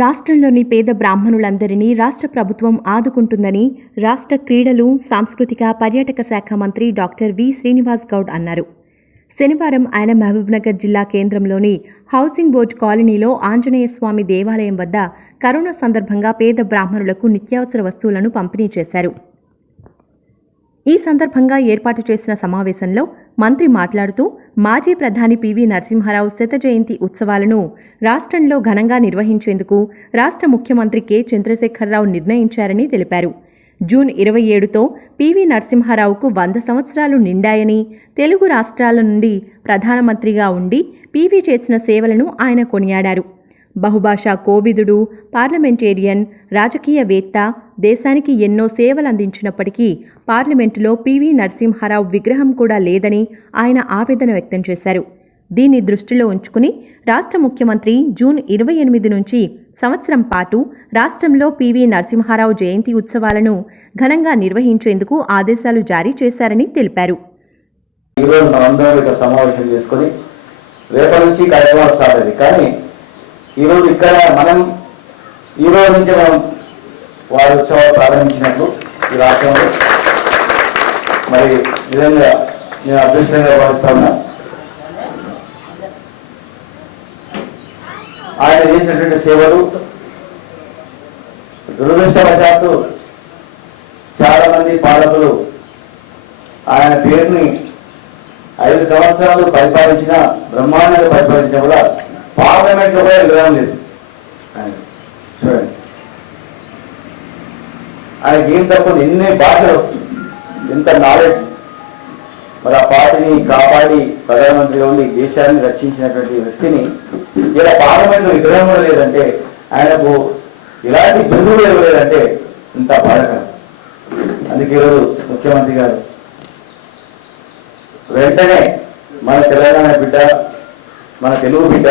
రాష్ట్రంలోని పేద బ్రాహ్మణులందరినీ రాష్ట్ర ప్రభుత్వం ఆదుకుంటుందని రాష్ట్ర క్రీడలు, సాంస్కృతిక, పర్యాటక శాఖ మంత్రి డాక్టర్ వి. శ్రీనివాస్ గౌడ్ అన్నారు. శనివారం ఆయన మహబూబ్నగర్ జిల్లా కేంద్రంలోని హౌసింగ్ బోర్డు కాలనీలో ఆంజనేయ స్వామి దేవాలయం వద్ద కరోనా సందర్భంగా పేద బ్రాహ్మణులకు నిత్యావసర వస్తువులను పంపిణీ చేశారు. ఈ సందర్భంగా ఏర్పాటు చేసిన సమావేశంలో మంత్రి మాట్లాడుతూ మాజీ ప్రధాని పివి నరసింహారావు శత జయంతి ఉత్సవాలను రాష్ట్రంలో ఘనంగా నిర్వహించేందుకు రాష్ట్ర ముఖ్యమంత్రి కె. చంద్రశేఖరరావు నిర్ణయించారని తెలిపారు. జూన్ 27తో పివి నరసింహారావుకు 100 సంవత్సరాలు నిండాయని, తెలుగు రాష్ట్రాల నుండి ప్రధానమంత్రిగా ఉండి పివి చేసిన సేవలను ఆయన కొనియాడారు. బహుభాషా కోవిదుడు, పార్లమెంటేరియన్, రాజకీయవేత్త, దేశానికి ఎన్నో సేవలందించినప్పటికీ పార్లమెంటులో పివి నరసింహారావు విగ్రహం కూడా లేదని ఆయన ఆవేదన వ్యక్తం చేశారు. దీన్ని దృష్టిలో ఉంచుకుని రాష్ట్ర ముఖ్యమంత్రి జూన్ 28 నుంచి సంవత్సరం పాటు రాష్ట్రంలో పివి నరసింహారావు జయంతి ఉత్సవాలను ఘనంగా నిర్వహించేందుకు ఆదేశాలు జారీ చేశారని తెలిపారు. ఈరోజు మనందరం సమావేశం చేసుకొని రేపటి నుంచి కార్యక్రమాలు సాగేది, కానీ ఈరోజు ఇక్కడ ఈ రోజు నుంచి మనం వారి ఉత్సవాలు ప్రారంభించినట్లు ఈ రాష్ట్రంలో మరి నిజంగా నేను అదృష్టంగా భావిస్తా ఉన్నా. ఆయన చేసినటువంటి సేవలు దురదృష్టవశాత్తు చాలా మంది పాలకులు ఆయన పేరుని 5 సంవత్సరాలు పరిపాలించిన, బ్రహ్మాండంగా పరిపాలించిన కూడా పార్లమెంట్ లో కూడా విధానం లేదు. చూడండి, ఆయనకి ఏం తప్పదు, ఎన్ని భాషలు వస్తుంది, ఎంత నాలెడ్జ్. మరి ఆ పార్టీని కాపాడి ప్రధానమంత్రిగా ఉండి దేశాన్ని రక్షించినటువంటి వ్యక్తిని ఇలా పార్లమెంట్ లో విగ్రహం కూడా లేదంటే, ఆయనకు ఇలాంటి బిరుదులు ఇవ్వలేదంటే ఇంత బాధకరం. అందుకే ఈరోజు ముఖ్యమంత్రి గారు వెంటనే మన తెలంగాణ బిడ్డ, మన తెలుగు బిడ్డ,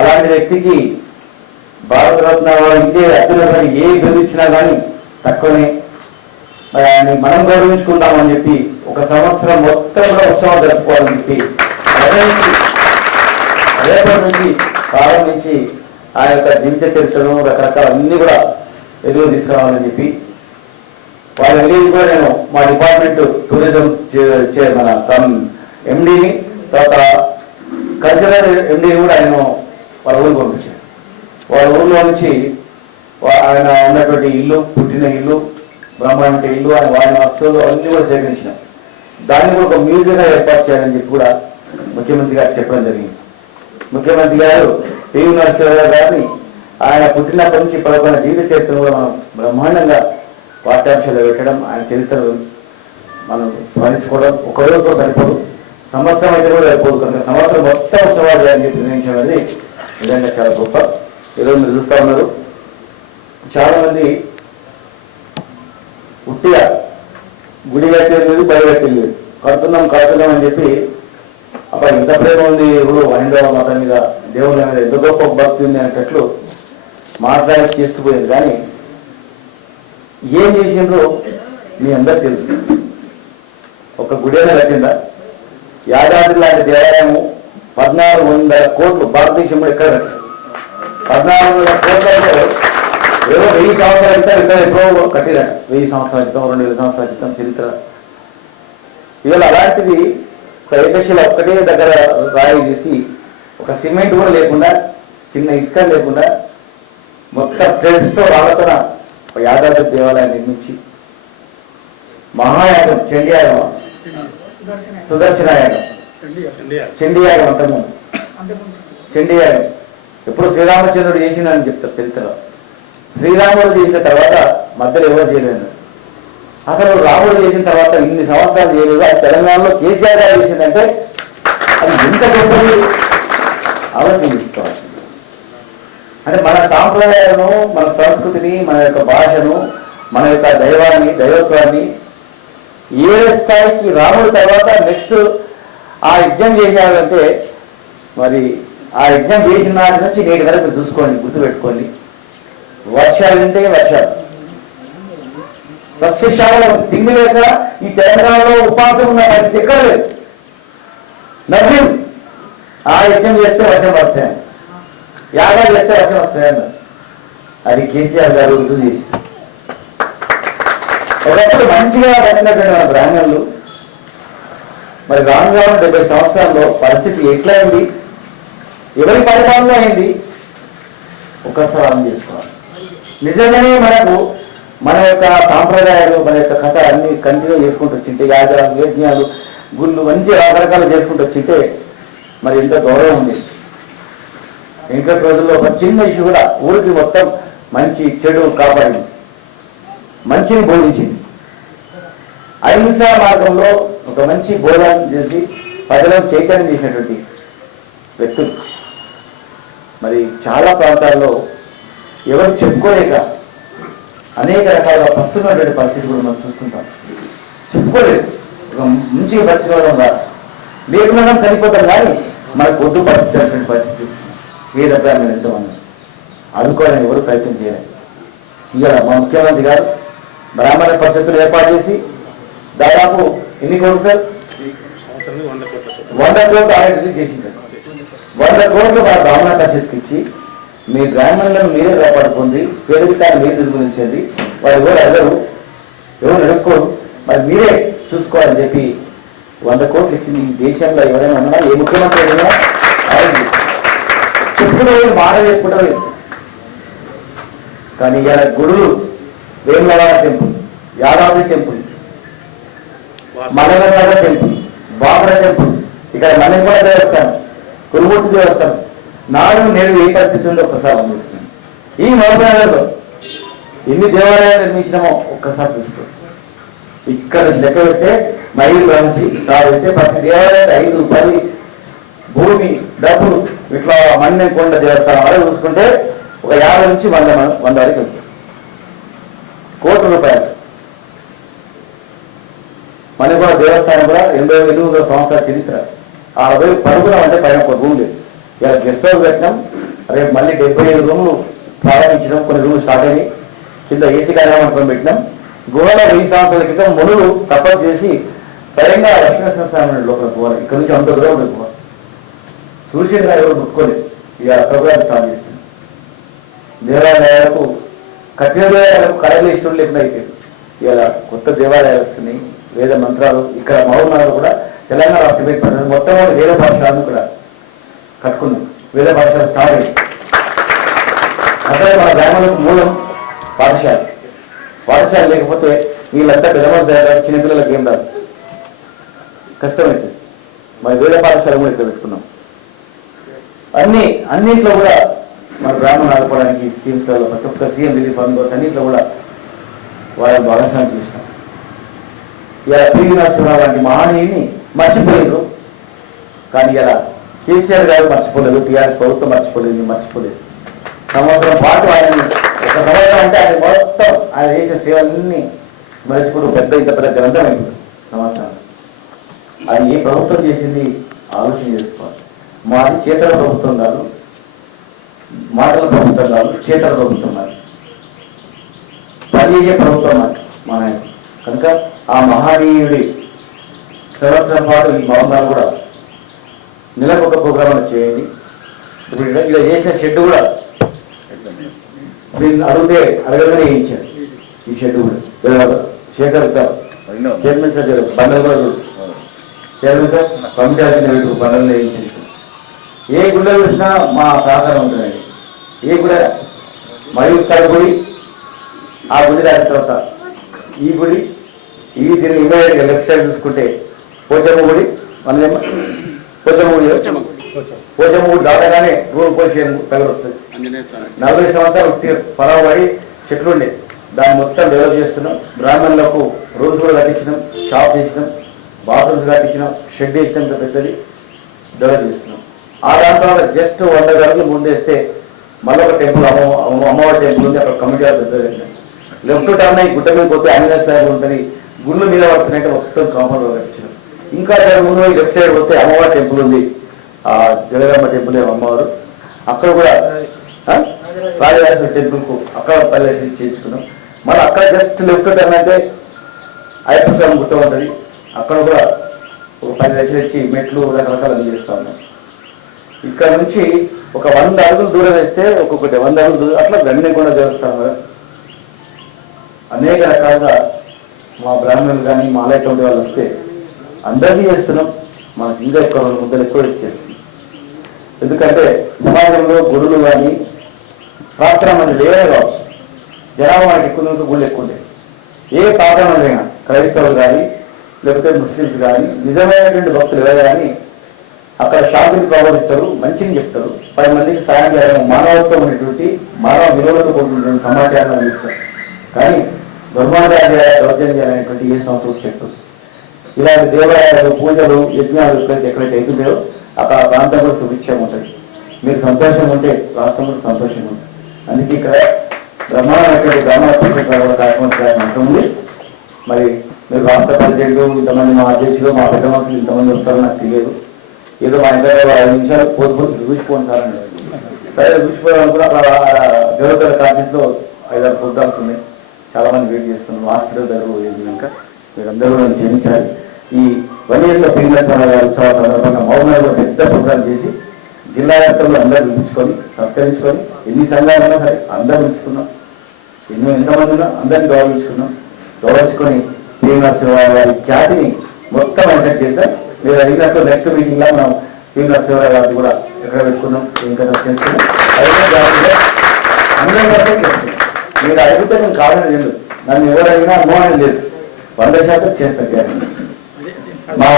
అలాంటి వ్యక్తికి భారతరత్న ఇంకే అత్యున్నతమైన ఏ బిరుదు ఇచ్చినా కానీ తక్కువనే. మరి ఆయన్ని మనం గౌరవించుకుందామని చెప్పి 1 సంవత్సరం మొత్తం కూడా ఉత్సవాలు జరుపుకోవాలని చెప్పి రేపటి నుంచి ప్రారంభించి ఆ యొక్క జీవిత చరిత్రను రకరకాల అన్ని కూడా ఎదురు తీసుకురావాలని చెప్పి వాళ్ళ ఎండీని కూడా నేను మా డిపార్ట్మెంట్ టూరిజం మన ఎండీని, తర్వాత కల్చరల్ ఎండీని కూడా ఆయన వాళ్ళ ఊరికి పంపించారు. వాళ్ళ ఊళ్ళో నుంచి ఆయన ఉన్నటువంటి ఇల్లు, పుట్టిన ఇల్లు, బ్రహ్మాండ ఇల్లు, ఆయన వాడిన వస్తువులు అన్నీ కూడా సేకరించినాం. దాన్ని కూడా ఒక మ్యూజియంగా ఏర్పాటు చేయాలని చెప్పి కూడా ముఖ్యమంత్రి గారికి చెప్పడం జరిగింది. ముఖ్యమంత్రి గారు పివి నరసింహారావు గారిని ఆయన పుట్టినప్పటి నుంచి పదకొండ జీవిత చరిత్రను కూడా మనం బ్రహ్మాండంగా పాఠ్యాంశాలు పెట్టడం, ఆయన చరిత్రను మనం స్మరించుకోవడం ఒకరోజు సరిపోదు, సంవత్సరం అయితే కూడా సరిపోదు. కనుక సంవత్సరం మొత్తం ఉత్సవాలు చేయాలని చెప్పి నిర్ణయించడం అనేది నిజంగా చాలా గొప్ప. ఈరోజు మీరు చూస్తూ ఉన్నారు, చాలా మంది ఉట్టిగా గుడి కట్టేది లేదు, పై కట్టేది లేదు, కడుతున్నాం అని చెప్పి అప్పుడు ఇంత ప్రేమ ఉంది ఇప్పుడు హైందవ మతం మీద, దేవుళ్ళ మీద ఎంత గొప్ప భక్తి ఉంది అనేటట్లు మాట్లాడి చేస్తూ పోయింది. కానీ ఏం చేసిండ్రో మీ అందరికి తెలుసు. ఒక గుడి అయినా కట్టిందా? యాదాద్రి లాంటి దేవాలయము 1400 కోట్లు భారతదేశంలో ఎక్కడ కట్టారు? 1400 కోట్లలో ఏదో 1000 సంవత్సరాల క్రితం ఇక్కడ ఎప్పుడో కట్టిరట. 1000 సంవత్సరాల క్రితం, 2000 సంవత్సరాల క్రితం చరిత్ర. ఇవాళ అలాంటిది ఒక ఏకశిల ఒక్కటే దగ్గర రాయి తీసి, ఒక సిమెంట్ కూడా లేకుండా, చిన్న ఇసుక లేకుండా మొత్తం ట్రెడ్స్తో రాళ్ళతో యాదాద్రి దేవాలయాన్ని నిర్మించి మహాయాగం, చండీయాగం, సుదర్శనాయాగం, చండీయాగం, అంతము చండీయాగం ఎప్పుడు శ్రీరామచంద్రుడు చేసిందని చెప్తారు చరిత్రలో. శ్రీరాముడు చేసిన తర్వాత మధ్యలో ఎవరు చేయలేదు. అసలు రాముడు చేసిన తర్వాత ఇన్ని సంవత్సరాలు చేయలేదు. అది తెలంగాణలో కేసీఆర్ గారు చేసిందంటే అది ఎంత గొప్పది ఆలోచించుకోవాలి. అంటే మన సాంప్రదాయాలను, మన సంస్కృతిని, మన యొక్క భాషను, మన యొక్క దైవాన్ని, దైవత్వాన్ని ఏ స్థాయికి రాముడి తర్వాత నెక్స్ట్ ఆ యజ్ఞం చేశారంటే, మరి ఆ యజ్ఞం చేసిన నాటి నుంచి నేటి వరకు చూసుకోండి, గుర్తుపెట్టుకోండి. వర్షాలు ఉంటే వర్షాలు, సస్యశాలం, తిండి లేక ఈ తెలంగాణలో ఉపాసం ఉన్న పరిస్థితి ఎక్కడ లేదు. నవ్యం ఆ యజ్ఞం చేస్తే వర్షం పడతాయి. యాగాలు ఎక్కడ వర్షం వస్తాయన్న అది కేసీఆర్ గారు రుజువు చేసి ఒకప్పుడు మంచిగా బతికినటువంటి మన బ్రాహ్మణులు మరి రాను 70 సంవత్సరాల్లో పరిస్థితి ఎట్లా అయింది, ఎవరి పరిపాలన అయింది ఒక్కసారి అర్థం చేసుకోవాలి. నిజంగానే మనకు మన యొక్క సాంప్రదాయాలు మన యొక్క కథ అన్ని కంటిన్యూ చేసుకుంటూ వచ్చింటే యాగాలు యజ్ఞాలు గుళ్ళు మంచి రకరకాలు చేసుకుంటూ వచ్చింటే మరి ఎంత గౌరవం ఉంది. వెంకట రోజుల్లో ఒక చిన్న ఇష్యూ కూడా ఊరికి మొత్తం మంచి చెడు కాపాడింది, మంచిని బోధించింది. అహింసా మార్గంలో ఒక మంచి బోధన చేసి ప్రజలను చైతన్యం చేసినటువంటి వ్యక్తులు మరి చాలా ప్రాంతాల్లో ఎవరు చెప్పుకోలేక అనేక రకాల పస్తున్నటువంటి పరిస్థితి కూడా మనం చూస్తుంటాం. చెప్పుకోలేదు, ఒక మంచిగా బతికోవడం కాదు, లేకుండా చనిపోతాం కానీ మనకు వద్దు పరిస్థితి పరిస్థితి వేద బ్రాహ్మణ ఎంతమంది అనుకోవాలని ఎవరు ప్రయత్నం చేయాలి. ఇవాళ మా ముఖ్యమంత్రి గారు బ్రాహ్మణ పరిస్థితులు ఏర్పాటు చేసి దాదాపు ఎన్ని కోట్లు సార్ 100 కోట్లు ఆయన చేసింది. 100 కోట్లు మన బ్రాహ్మణ పరిషత్కి ఇచ్చి మీ బ్రాహ్మణులను మీరే కాపాడుకోండి, పేరుతాన్ని మీరు నిర్మూలించండి, వారు ఎవరు నడుపుకోరు, మరి మీరే చూసుకోవాలని చెప్పి 100 కోట్లు ఇచ్చింది. ఈ దేశంలో ఎవరైనా ఉన్నా ఏ ముఖ్యమంత్రి అయినా చెప్పుడే మాట చెప్పుడే. కానీ ఇలా గుడులు Vemulawada temple, Yadadri temple, Mallannasagar temple, బాబరా టెంపుల్, ఇక్కడ మల్లెంగూడ దేవస్థానం, కురుమూర్తి దేవస్థానం నాడు నేడు ఏ పరిస్థితి ఉందో ఒక్కసారి గమనిస్తున్నాను. ఈ మహబూబ్నగర్లో ఎన్ని దేవాలయాలు నిర్మించినామో ఒక్కసారి చూసుకో. ఇక్కడ లెక్క పెడితే మైలు నుంచి పెడితే ప్రతి దేవాలయానికి 5 రూపాయలు భూమి డబ్బులు ఇట్లా మన్నెంకొండ దేవస్థానం వరకు చూసుకుంటే ఒక 50 నుంచి 100 వరకు వెళ్తుంది. కోట్ల రూపాయలు. మణికొండ దేవస్థానం కూడా 800 సంవత్సరాల చరిత్ర. ఆ రోజు పడుకున్నాం అంటే పైన ఒక రూమ్ లేదు. ఇలా గెస్ట్ హౌస్ పెట్టినాం, రేపు మళ్ళీ 75 రూములు ప్రారంభించడం, కొన్ని రూములు స్టార్ట్ అయినాయి, కింద ఏసీ కార్యక్రమం పెట్టినాం. గుహలో 1000 సంవత్సరాల క్రితం మునులు తప్పని చేసి స్వయంగా లక్ష్మీనరసింహ స్వామి లోపల పోవాలి. ఇక్కడ నుంచి అంత దూరం ఉంటుంది పోవాలి. చూసేదిగా ఎవరు ముట్టుకోలేదు. ఇక ప్రోగ్రామ్ స్టార్ట్ చేస్తుంది. దేవాలయాలకు కట్టిన దేవాలయాలకు కళలు ఇష్టం లేకుండా అయిపోయింది. ఇలా కొత్త దేవాలయాలు వస్తున్నాయి, వేద మంత్రాలు. ఇక్కడ మహబూబ్నగర్ కూడా తెలంగాణ రాష్ట్ర ఏర్పడింది. మొత్తం వేద పాఠశాలను కూడా కట్టుకున్నాం. వేద పాఠశాల స్టార్ట్ అయింది. అసలు మన గ్రామాలకు మూలం పాఠశాల లేకపోతే వీళ్ళంతా పెద్దవాళ్ళు తయారు, చిన్నపిల్లలకి ఏం రాదు, కష్టమైంది. మరి వేద పాఠశాల కూడా ఇక్కడ పెట్టుకున్నాం. అన్నింట్లో కూడా మన గ్రామం ఆడుకోవడానికి స్కీమ్స్లలో ప్రతి ఒక్క సీఎం రిలీఫ్ ఫండ్ అన్నింటిలో కూడా వాళ్ళని భాగస్వామ్యం చేసినాం. ఇలా పివి నరసింహరావు లాంటి మహనీయుని మర్చిపోలేదు. కానీ ఇలా కేసీఆర్ గారు మర్చిపోలేదు, టీఆర్ఎస్ ప్రభుత్వం మర్చిపోలేదు. సంవత్సరం పాటు ఆయన, ఒక సంవత్సరం అంటే ఆయన మొత్తం ఆయన చేసిన సేవలన్నీ స్మరించుకుంటూ ఇంత పెద్ద గ్రంథం అయిపోయింది సంవత్సరం. అది ఏ ప్రభుత్వం చేసింది ఆలోచన చేసుకోవాలి. మాది చేతల ప్రభుత్వం కాదు, మాటల ప్రభుత్వం కాదు, చేతల ప్రభుత్వం కాదు, పనిచేసే ప్రభుత్వం మన కనుక ఆ మహనీయుడి సంవత్సరం పాటు ఈ భవనాలు కూడా నెలకు ఒక ప్రోగ్రామ్ చేయండి. ఇప్పుడు ఇలా చేసిన షెడ్ కూడా దీన్ని అడగగానే వేయించారు. ఈ షెడ్ కూడా శేఖర్ సార్ చైర్మన్ సార్ బండలు కూడా చైర్మన్ సార్ కమిటీ అధికారులు బండలు వేయించారు. ఏ గుడిలో చూసినా మా సహకారం ఉంటుందండి. ఏ గుడి మరియు ఇక్కడ గుడి, ఆ గుడి దాని తర్వాత ఈ గుడి, ఇవి దీన్ని ఇమీడియట్గా లెఫ్ట్ సైడ్ చూసుకుంటే పోచమ్మ గుడి, పోచమ్మ గుడి దాటగానే రూల్ పొజిషన్ దగ్గర వస్తుంది. 40 సంవత్సరాలు పరవబడి చెట్లుండే దాన్ని మొత్తం డెవలప్ చేస్తున్నాం. బ్రాహ్మణులకు రూల్స్ కూడా కట్టించినాం, షాప్స్ వేసినాం, బాత్రూమ్స్ కట్టించినాం, షెడ్ వేసినాం, పెద్దది డెవలప్ చేస్తున్నాం. ఆ దాని తర్వాత జస్ట్ 100 గడులు ముందేస్తే మళ్ళీ ఒక టెంపుల్, అమ్మవారి టెంపుల్ ఉంది, అక్కడ కమిటీ పెద్దగా లెఫ్ట్ టర్న్ అయ్యి గుట్ట మీద పోతే ఆంజనేయ స్వామి ఉంటుంది, గుళ్ళు మీద పడుతున్నాయంటే మొత్తం కాంపౌండ్ కట్టించాం. ఇంకా ముందు లెఫ్ట్ సైడ్ పోతే అమ్మవారి టెంపుల్ ఉంది, ఆ జగదమ్మ టెంపుల్ అమ్మవారు, అక్కడ కూడా రాజరాజేశ్వరి టెంపుల్కు అక్కడ పల్లెసి చేయించుకున్నాం. మళ్ళీ అక్కడ జస్ట్ లెఫ్ట్ టర్న్ అయితే అయ్యప్ప స్వామి గుట్ట ఉంటుంది, అక్కడ కూడా ఒక 10 లక్షలు ఇచ్చి మెట్లు రకరకాలు చేస్తూ ఉన్నాం. ఇక్కడ నుంచి ఒక 100 అడుగులు దూరం వేస్తే ఒక్కొక్కటి 100 అడుగులు దూరం అట్లా గండికొండ దేవస్థానం కదా అనేక రకాలుగా మా బ్రాహ్మణులు కానీ మా అలాంటి వాళ్ళు వస్తే అందరినీ చేస్తున్నాం. మనకు ఇంకా ఎక్కువ ముద్దలు ఎక్కువ చేస్తున్నాం. ఎందుకంటే సమాజంలో గుడులు కానీ ప్రార్థన మంది లేవే కావచ్చు, జనాభా మనకి ఎక్కువ గుళ్ళు ఎక్కువ ఉంటాయి. ఏ ప్రార్థన మందిరైనా క్రైస్తవులు కానీ లేకపోతే ముస్లిమ్స్ కానీ నిజమైనటువంటి భక్తులు ఎవరు కానీ అక్కడ శాంతిని ప్రబోధిస్తారు, మంచిని చెప్తారు, 10 మందికి సాయం చేయడం మానవత్వం ఉన్నటువంటి మానవ విలువలతో కూడినటువంటి సమాచారాన్ని అందిస్తారు. కానీ దుర్మార్గాలు దౌర్జన్యాలు అనేటువంటి ఏ సంస్థలు చెప్పరు. ఇలాంటి దేవాలయాలు పూజలు యజ్ఞాలు ఎక్కడైతే అవుతుంటాయో అక్కడ ఆ ప్రాంతం కూడా సుభిక్షం ఉంటుంది. మీరు సంతోషంగా ఉంటే రాష్ట్రం కూడా సంతోషంగా ఉంటుంది. అందుకే ఇక్కడ బ్రహ్మాండమైనటువంటి బ్రహ్మాండ కార్యక్రమం అవసరం ఉంది. మరి మీరు రాష్ట్ర ప్రెసిడెంట్లు ఇంతమంది మా అధ్యక్షులు మా పెద్ద మనుషులు ఇంతమంది వస్తారో నాకు తెలియదు. ఏదో మా ఇంట్లో 5 నిమిషాలు పోతు చూసిపోండి సార్ అని సరే చూసిపోయాను కూడా అక్కడ దేవతల కాలేజెస్లో 5-6 ప్రోగ్రామ్స్ ఉన్నాయి. చాలా మంది వెయిట్ చేస్తున్నాం. హాస్పిటల్ దగ్గర వెళ్ళినాక మీరందరూ కూడా క్షమించాలి. ఈ 1 year పింగళస్వామి గారి ఉత్సవ సందర్భంగా మౌనంలో పెద్ద ప్రోగ్రాం చేసి జిల్లా వ్యాప్తంలో అందరూ పిలుచుకొని సత్కరించుకొని ఎన్ని సంఘాలు ఉన్నా సరే అందరూ పిలుచుకున్నాం. ఎంతమంది ఉన్నా అందరినీ గౌరవించుకొని శ్రీనివాసరావు గారి ఖ్యాతిని మొత్తం ఎంటర్ చేద్దాం. మీరు అడిగినట్లు నెక్స్ట్ మీటింగ్ లో మనం శ్రీనివాసరావు గారిని కూడా ఎక్కడ పెట్టుకున్నాం ఇంకా చేసుకున్నాం. అదే 100% చేస్తున్నాం. మీరు అడిగితే నేను కాదని లేదు, నన్ను ఎవరు అడిగినా నో అని లేదు, 100% చేస్తాను. మా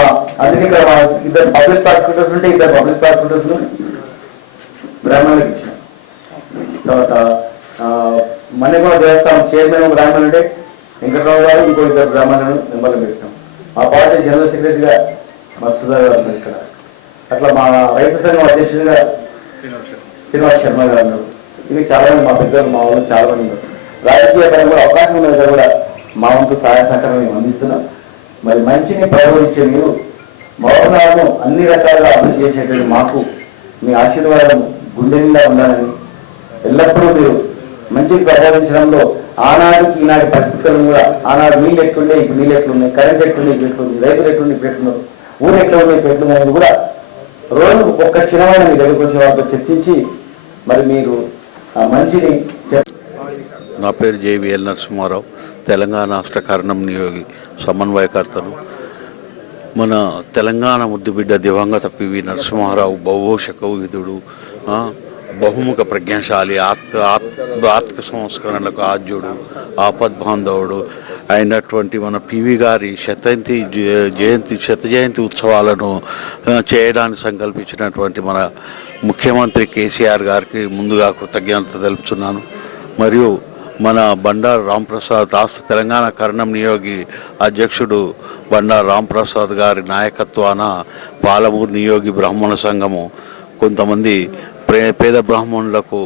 అందుకే ఇక్కడ మా 2 పబ్లిక్ ప్రాసిక్యూటర్స్ ఉంటే 2 పబ్లిక్ ప్రాసిక్యూటర్స్ బ్రాహ్మణులకు ఇచ్చాం. తర్వాత మణికొండ దేవస్థానం చైర్మన్ బ్రాహ్మణుడు అంటే వెంకటరావు గారు, ఇంకో 2 బ్రాహ్మణులను మెంబర్లు పెట్టాం. మా పార్టీ జనరల్ సెక్రటరీగా మా సుధా గారు ఉన్నారు ఇక్కడ. అట్లా మా రైతు సంఘం అధ్యక్షుడిగా శ్రీనివాస్ శర్మ గారు ఉన్నారు. ఇది చాలా మంది మా పెద్దలు మా వాళ్ళు చాలా మంది ఉన్నారు. రాజకీయ పరంగా కూడా అవకాశం ఉన్న దగ్గర కూడా మా వంతు సహాయ సహకారం మేము అందిస్తున్నాం. మరి మంచిని ప్రయోగించే మీరు మౌనాలను అన్ని రకాలుగా అభివృద్ధి చేసేటువంటి మాకు మీ ఆశీర్వాదం గుండె నిండా ఉండాలని, ఎల్లప్పుడూ మీరు మంచిని ప్రబోధించడంలో ఆనాటికి ఈనాటి పరిస్థితులను కూడా ఆనాడు నీళ్ళు ఎట్లుండే ఇప్పుడు నీళ్ళు ఎట్లున్నాయి, కరెంట్ ఎట్లుండే ఇప్పుడు ఎట్లుంది, రైతులు ఎట్లుండే ఇప్పుడు ఎట్లున్నారు, ఊరు ఎట్లా ఉన్నాయి ఇప్పుడు ఎట్లున్నాయి కూడా రోజు ఒక్క చిన్నమైన మీ దగ్గరకు వచ్చే వాళ్ళతో చర్చించి మరి మీరు మంచిని. నా పేరు జేవిఎల్ నరసింహారావు, తెలంగాణ రాష్ట్ర కారణం నియోగి సమన్వయకర్తలు. మన తెలంగాణ ముద్దుబిడ్డ దివంగత పివి నరసింహారావు బహుశకవిధుడు, బహుముఖ ప్రజ్ఞాశాలి, ఆత్మ సంస్కరణలకు ఆద్యుడు, ఆపద్బాంధవుడు అయినటువంటి మన పివి గారి శత జయంతి ఉత్సవాలను చేయడానికి సంకల్పించినటువంటి మన ముఖ్యమంత్రి కేసీఆర్ గారికి ముందుగా కృతజ్ఞత తెలుపుతున్నాను. మరియు మన బండారు రాంప్రసాద్ రాష్ట్ర తెలంగాణ కరణం నియోగి అధ్యక్షుడు బండారు రాంప్రసాద్ గారి నాయకత్వాన పాలమూరు నియోగి బ్రాహ్మణ సంఘము కొంతమంది పేద బ్రాహ్మణులకు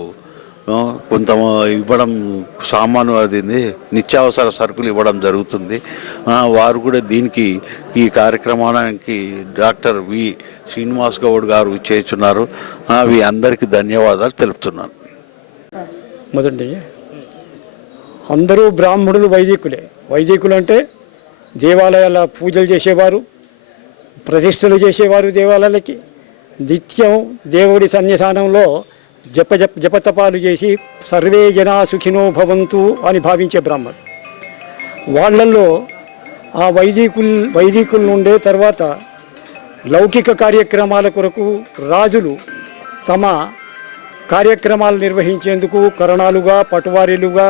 కొంత ఇవ్వడం సామాను అది నిత్యావసర సరుకులు ఇవ్వడం జరుగుతుంది. వారు కూడా దీనికి ఈ కార్యక్రమానికి డాక్టర్ వి శ్రీనివాస్ గౌడ్ గారు చేస్తున్నారు. అవి అందరికీ ధన్యవాదాలు తెలుపుతున్నాను. మొదటి అందరూ బ్రాహ్మణులు వైదికులే. వైదికులు అంటే దేవాలయాల పూజలు చేసేవారు, ప్రతిష్టలు చేసేవారు, దేవాలయాలకి నిత్యం దేవుడి సన్నిధానంలో జపతపాలు చేసి సర్వే జనా సుఖినో భవంతు అని భావించే బ్రాహ్మణులు. వాళ్ళల్లో ఆ వైదికులు నుండే తర్వాత లౌకిక కార్యక్రమాల కొరకు రాజులు తమ కార్యక్రమాలు నిర్వహించేందుకు కరణాలుగా, పటువారీలుగా,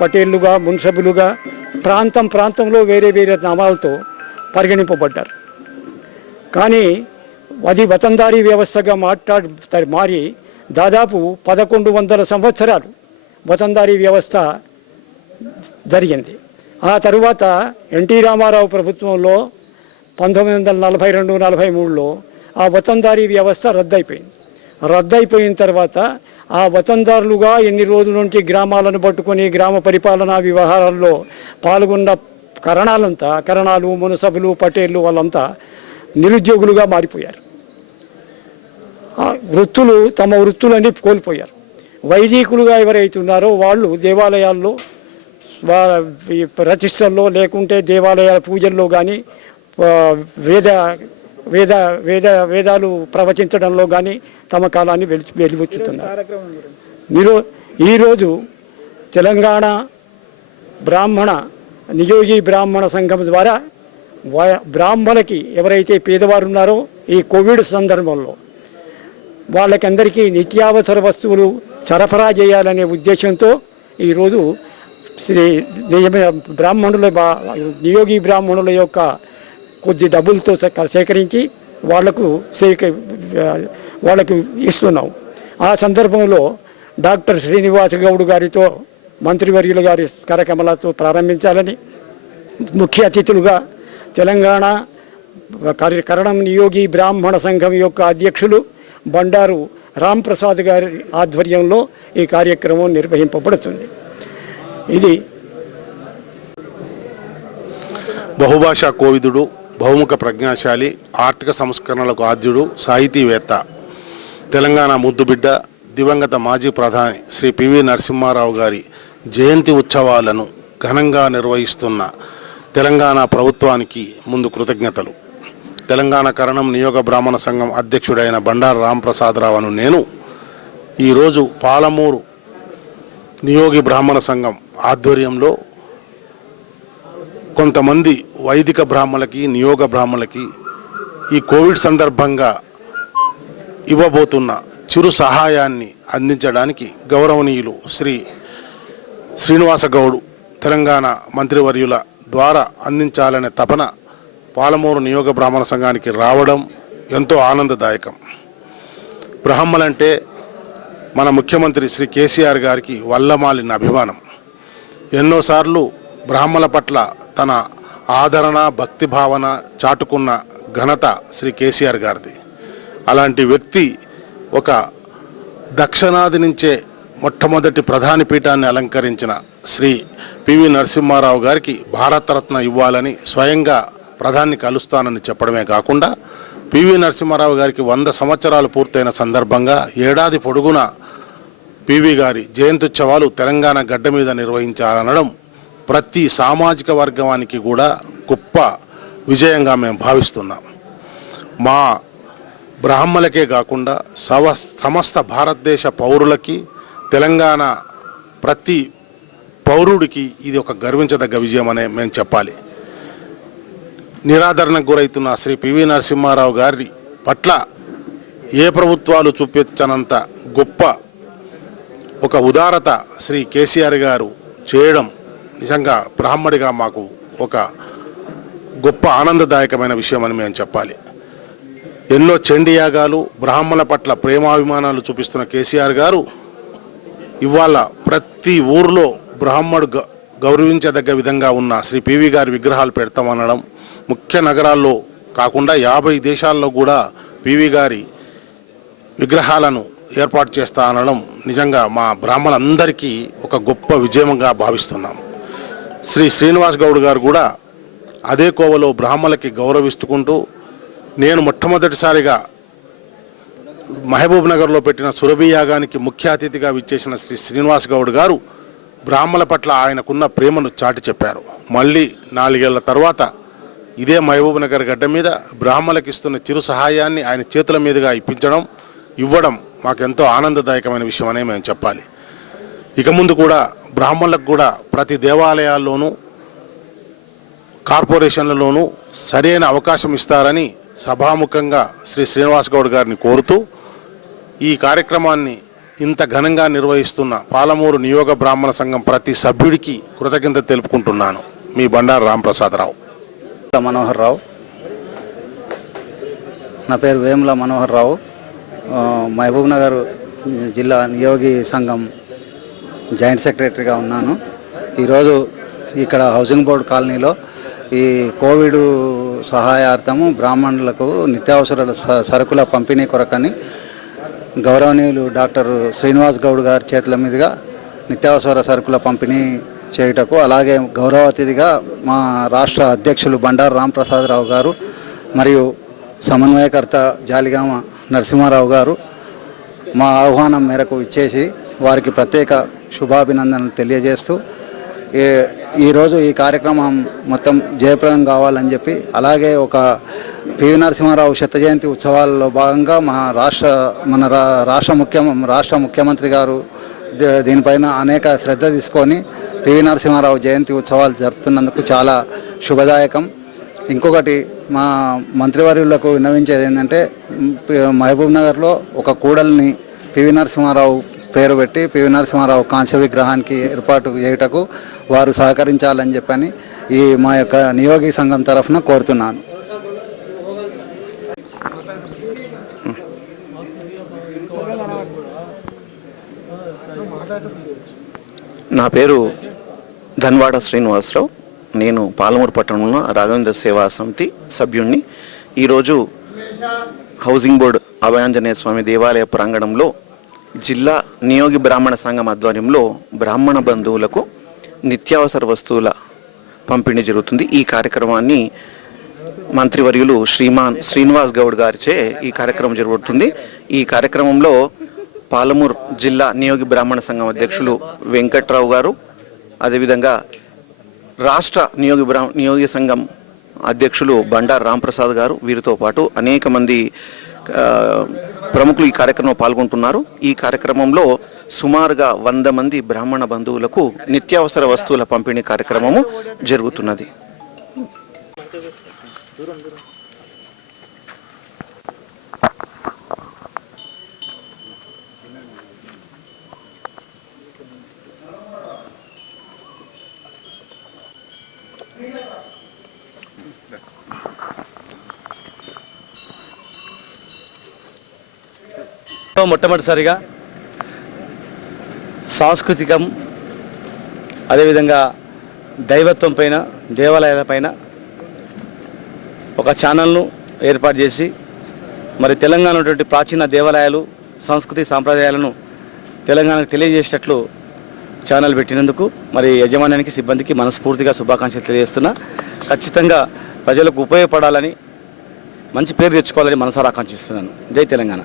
పటేళ్లుగా, మున్సబులుగా ప్రాంతంలో వేరే నామాలతో పరిగణింపబడ్డారు. కానీ అది వతందారీ వ్యవస్థగా మారి దాదాపు 1100 సంవత్సరాలు వతందారీ వ్యవస్థ జరిగింది. ఆ తరువాత ఎన్టీ రామారావు ప్రభుత్వంలో 1942-43లో ఆ వతందారీ వ్యవస్థ రద్దయిపోయిన తర్వాత ఆ వతందారులుగా ఎన్ని రోజుల నుంచి గ్రామాలను పట్టుకొని గ్రామ పరిపాలనా వ్యవహారాల్లో పాల్గొన్న కరణాలు, మునసబులు, పటేళ్ళు వాళ్ళంతా నిరుద్యోగులుగా మారిపోయారు. తమ వృత్తులన్నీ కోల్పోయారు. వైదికులుగా ఎవరైతే ఉన్నారో వాళ్ళు దేవాలయాల్లో ప్రతిష్టల్లో లేకుంటే దేవాలయాల పూజల్లో కానీ వేద వేదాలు ప్రవచించడంలో కానీ తమ కాలాన్ని వెలిబుచ్చుతున్నారు. ఈరోజు తెలంగాణ బ్రాహ్మణ నియోగి బ్రాహ్మణ సంఘం ద్వారా బ్రాహ్మణులకి ఎవరైతే పేదవారు ఉన్నారో ఈ కోవిడ్ సందర్భంలో వాళ్ళకందరికీ నిత్యావసర వస్తువులు సరఫరా చేయాలనే ఉద్దేశంతో ఈరోజు నియోగి బ్రాహ్మణుల యొక్క కొద్ది డబ్బులతో సేకరించి వాళ్ళకు ఇస్తున్నాం. ఆ సందర్భంలో డాక్టర్ శ్రీనివాస్ గౌడ్ గారితో మంత్రివర్యుల గారి కార్యక్రమాలతో ప్రారంభించాలని, ముఖ్య అతిథులుగా తెలంగాణ కరణం నియోగి బ్రాహ్మణ సంఘం యొక్క అధ్యక్షులు బండారు రాంప్రసాద్ గారి ఆధ్వర్యంలో ఈ కార్యక్రమం నిర్వహింపబడుతుంది. ఇది బహుభాషా కోవిదుడు, బహుముఖ ప్రజ్ఞాశాలి, ఆర్థిక సంస్కరణలకు ఆద్యుడు, సాహితీవేత్త, తెలంగాణ ముద్దుబిడ్డ, దివంగత మాజీ ప్రధాని శ్రీ పివి నరసింహారావు గారి జయంతి ఉత్సవాలను ఘనంగా నిర్వహిస్తున్న తెలంగాణ ప్రభుత్వానికి ముందు కృతజ్ఞతలు. తెలంగాణ కరణం నియోగ బ్రాహ్మణ సంఘం అధ్యక్షుడైన బండారు రాంప్రసాదరావు అను నేను ఈరోజు పాలమూరు నియోగి బ్రాహ్మణ సంఘం ఆధ్వర్యంలో కొంతమంది వైదిక బ్రాహ్మణులకి, నియోగ బ్రాహ్మణులకి ఈ కోవిడ్ సందర్భంగా ఇవ్వబోతున్న చిరు సహాయాన్ని అందించడానికి గౌరవనీయులు శ్రీ శ్రీనివాస గౌడ్ తెలంగాణ మంత్రివర్యుల ద్వారా అందించాలనే తపన పాలమూరు నియోగ బ్రాహ్మణ సంఘానికి రావడం ఎంతో ఆనందదాయకం. బ్రాహ్మలంటే మన ముఖ్యమంత్రి శ్రీ కేసీఆర్ గారికి వల్లమాలిన అభిమానం. ఎన్నోసార్లు బ్రాహ్మణుల పట్ల తన ఆదరణ, భక్తి భావన చాటుకున్న ఘనత శ్రీ కేసీఆర్ గారిది. అలాంటి వ్యక్తి ఒక దక్షిణాది నుంచే మొట్టమొదటి ప్రధాని పీఠాన్ని అలంకరించిన శ్రీ పివి నరసింహారావు గారికి భారతరత్న ఇవ్వాలని స్వయంగా ప్రధాని కలుస్తానని చెప్పడమే కాకుండా పివి నరసింహారావు గారికి 100 సంవత్సరాలు పూర్తయిన సందర్భంగా ఏడాది పొడుగునా పివి గారి జయంత్యుత్సవాలు తెలంగాణ గడ్డ మీద నిర్వహించాలనడం ప్రతి సామాజిక వర్గానికి కూడా గొప్ప విజయంగా మేము భావిస్తున్నాం. మా బ్రాహ్మణులకే కాకుండా సమస్త భారతదేశ పౌరులకి, తెలంగాణ ప్రతి పౌరుడికి ఇది ఒక గర్వించదగ్గ విజయం అనే మేము చెప్పాలి. నిరాదరణకు గురైతున్న శ్రీ పివి నరసింహారావు గారి పట్ల ఏ ప్రభుత్వాలు చూపించనంత గొప్ప ఒక ఉదారత శ్రీ కేసీఆర్ గారు చేయడం నిజంగా బ్రాహ్మడిగా మాకు ఒక గొప్ప ఆనందదాయకమైన విషయం అని మేము చెప్పాలి. ఎన్నో చండీయాగాలు, బ్రాహ్మణుల పట్ల ప్రేమాభిమానాలు చూపిస్తున్న కేసీఆర్ గారు ఇవాళ ప్రతి ఊర్లో బ్రాహ్మడు గౌరవించదగ్గ విధంగా ఉన్న శ్రీ పివి గారి విగ్రహాలు పెడతామనడం, ముఖ్య నగరాల్లో కాకుండా 50 దేశాల్లో కూడా పివి గారి విగ్రహాలను ఏర్పాటు చేస్తా అనడం నిజంగా మా బ్రాహ్మణులందరికీ ఒక గొప్ప విజయంగా భావిస్తున్నాం. శ్రీ శ్రీనివాస్ గౌడ్ గారు కూడా అదే కోవలో బ్రాహ్మణులకి గౌరవిస్తుకుంటూ, నేను మొట్టమొదటిసారిగా మహబూబ్ నగర్లో పెట్టిన సురభి యాగానికి ముఖ్య అతిథిగా విచ్చేసిన శ్రీ శ్రీనివాస్ గౌడ్ గారు బ్రాహ్మణుల పట్ల ఆయనకున్న ప్రేమను చాటి చెప్పారు. మళ్ళీ 4 ఏళ్ల తర్వాత ఇదే మహబూబ్ నగర్ గడ్డ మీద బ్రాహ్మణులకు ఇస్తున్న చిరు సహాయాన్ని ఆయన చేతుల మీదుగా ఇవ్వడం మాకెంతో ఆనందదాయకమైన విషయం అనే మేము చెప్పాలి. ఇక ముందు కూడా బ్రాహ్మణులకు కూడా ప్రతి దేవాలయాల్లోనూ, కార్పొరేషన్లలోనూ సరైన అవకాశం ఇస్తారని సభాముఖంగా శ్రీ శ్రీనివాస్ గౌడ్ గారిని కోరుతూ ఈ కార్యక్రమాన్ని ఇంత ఘనంగా నిర్వహిస్తున్న పాలమూరు నియోగ బ్రాహ్మణ సంఘం ప్రతి సభ్యుడికి కృతజ్ఞత తెలుపుకుంటున్నాను. మీ బండారు రాంప్రసాదరావు. మనోహర్ రావు. నా పేరు వేముల మనోహర్ రావు. మహబూబ్ నగర్ జిల్లా నియోగి సంఘం జాయింట్ సెక్రటరీగా ఉన్నాను. ఈరోజు ఇక్కడ హౌసింగ్ బోర్డు కాలనీలో ఈ కోవిడ్ సహాయార్థము బ్రాహ్మణులకు నిత్యావసర సరుకుల పంపిణీ కొరకని గౌరవనీయులు డాక్టర్ శ్రీనివాస్ గౌడ్ గారి చేతుల మీదుగా నిత్యావసర సరుకుల పంపిణీ చేయుటకు, అలాగే గౌరవ అతిథిగా మా రాష్ట్ర అధ్యక్షులు బండారు రాంప్రసాదరావు గారు మరియు సమన్వయకర్త జాలిగామ నరసింహారావు గారు మా ఆహ్వానం మేరకు ఇచ్చేసి వారికి ప్రత్యేక శుభాభినందనలు తెలియజేస్తూ ఈరోజు ఈ కార్యక్రమం మొత్తం జయప్రదం కావాలని చెప్పి, అలాగే ఒక పివి నరసింహారావు శత జయంతి ఉత్సవాల్లో భాగంగా మన రాష్ట్ర ముఖ్యమంత్రి గారు దీనిపైన అనేక శ్రద్ధ తీసుకొని పివి నరసింహారావు జయంతి ఉత్సవాలు జరుపుతున్నందుకు చాలా శుభదాయకం. ఇంకొకటి మా మంత్రివర్యులకు విన్నవించేది ఏంటంటే మహబూబ్ నగర్లో ఒక కూడలిని పివి నరసింహారావు పేరు పెట్టి పివి నరసింహారావు కాంస్య విగ్రహానికి ఏర్పాటు చేయుటకు వారు సహకరించాలని చెప్పని మా యొక్క నియోగి సంఘం తరఫున కోరుతున్నాను. నా పేరు ధన్వాడ శ్రీనివాసరావు. నేను పాలమూరు పట్టణంలో రాఘవేంద్ర సేవా సమితి సభ్యుణ్ణి. ఈరోజు హౌసింగ్ బోర్డు అభయాంజనేయ స్వామి దేవాలయ ప్రాంగణంలో జిల్లా నియోగి బ్రాహ్మణ సంఘం ఆధ్వర్యంలో బ్రాహ్మణ బంధువులకు నిత్యావసర వస్తువుల పంపిణీ జరుగుతుంది. ఈ కార్యక్రమాన్ని మంత్రివర్యులు శ్రీమాన్ శ్రీనివాస్ గౌడ్ గారిచే ఈ కార్యక్రమం జరుగుతుంది. ఈ కార్యక్రమంలో పాలమూరు జిల్లా నియోగి బ్రాహ్మణ సంఘం అధ్యక్షులు వెంకట్రావు గారు, అదేవిధంగా రాష్ట్ర నియోగి సంఘం అధ్యక్షులు బండారు రాంప్రసాద్ గారు, వీరితో పాటు అనేక మంది ప్రముఖులు ఈ కార్యక్రమంలో పాల్గొంటున్నారు. ఈ కార్యక్రమంలో సుమారుగా 100 మంది బ్రాహ్మణ బంధువులకు నిత్యావసర వస్తువుల పంపిణీ కార్యక్రమము జరుగుతున్నది. మొట్టమొదటిసారిగా సాంస్కృతికం, అదేవిధంగా దైవత్వం పైన, దేవాలయాల పైన ఒక ఛానల్ను ఏర్పాటు చేసి మరి తెలంగాణ ఉన్నటువంటి ప్రాచీన దేవాలయాలు, సంస్కృతి సాంప్రదాయాలను తెలంగాణకు తెలియజేసేటట్లు ఛానల్ పెట్టినందుకు మరి యజమాన్యానికి, సిబ్బందికి మనస్ఫూర్తిగా శుభాకాంక్షలు తెలియజేస్తున్నా. ఖచ్చితంగా ప్రజలకు ఉపయోగపడాలని, మంచి పేరు తెచ్చుకోవాలని మనసారా ఆకాంక్షిస్తున్నాను. జై తెలంగాణ.